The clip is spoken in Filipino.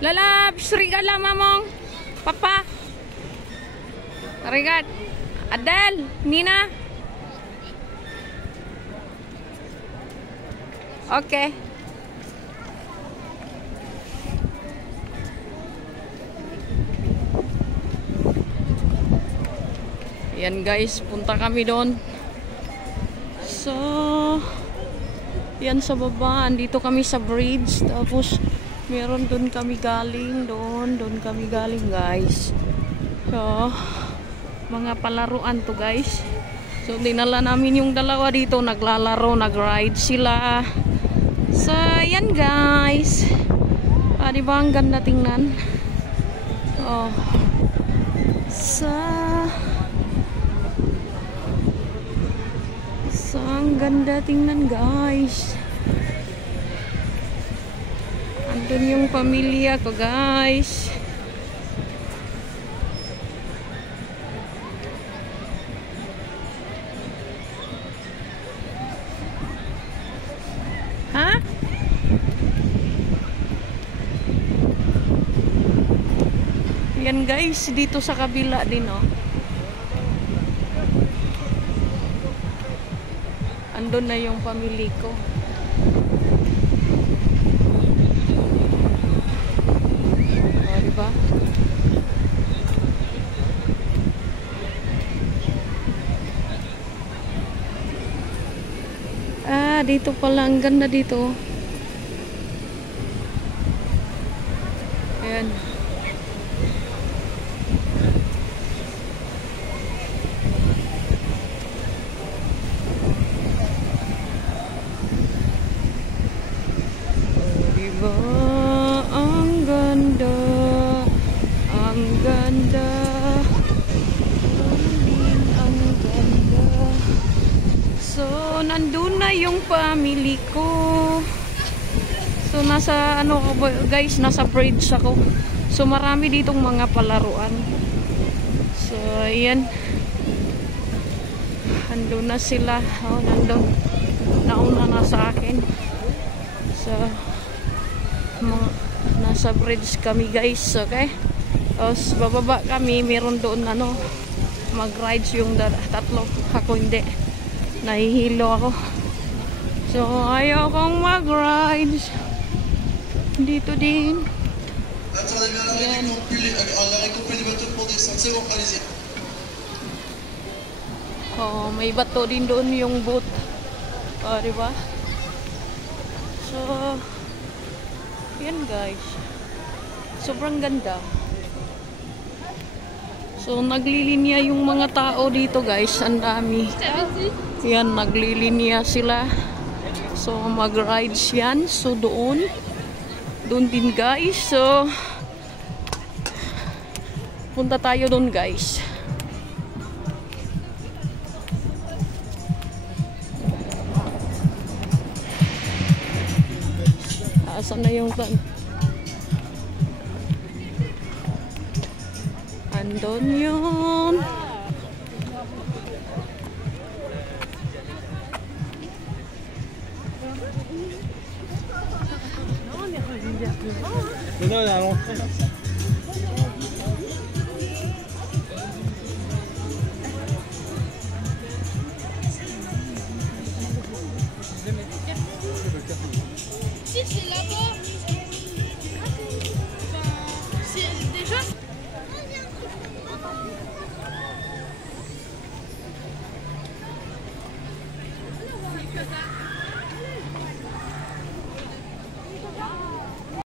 Lalabs, regala mamong. Papa. Regat. Adel, Nina. Okay. Yan guys, punta kami doon. So, yan sa baba, andito kami sa bridge. Tapos, meron doon kami galing. Doon kami galing guys. So, mga palaruan to guys. So, dinala namin yung dalawa dito. Naglalaro, nag-ride sila. So, yan guys. Diba ang ganda tingnan? Oh. So, ang ganda tingnan guys. Andun yung pamilya ko guys. Ha? Yan guys, dito sa kabila din oh. Andun na yung pamilya ko. O, diba? Dito pala. Ang ganda dito. Ayan. Ang ganda, ang ganda, ang ganda. So, nandun na yung family ko. So, nasa, ano guys, nasa bridge ako. So, marami ditong mga palaruan. So, ayan. Nandun na sila. Oh, nandun. Nauna na sa akin. So, nasa bridge kami guys, okay? Tapos bababa kami, meron doon ano, mag-rides yung tatlo. Ako hindi, nahihilo ako. So ayaw kong mag-rides dito din. Yan. Oh, may bato din doon yung boat. Oh, diba? So yan guys, sobrang ganda. So naglilinya yung mga tao dito guys, ang dami. Yan, naglilinya sila. So mag-rides yan. So doon din guys. So punta tayo doon guys. Asan na yung tan? Andun yun.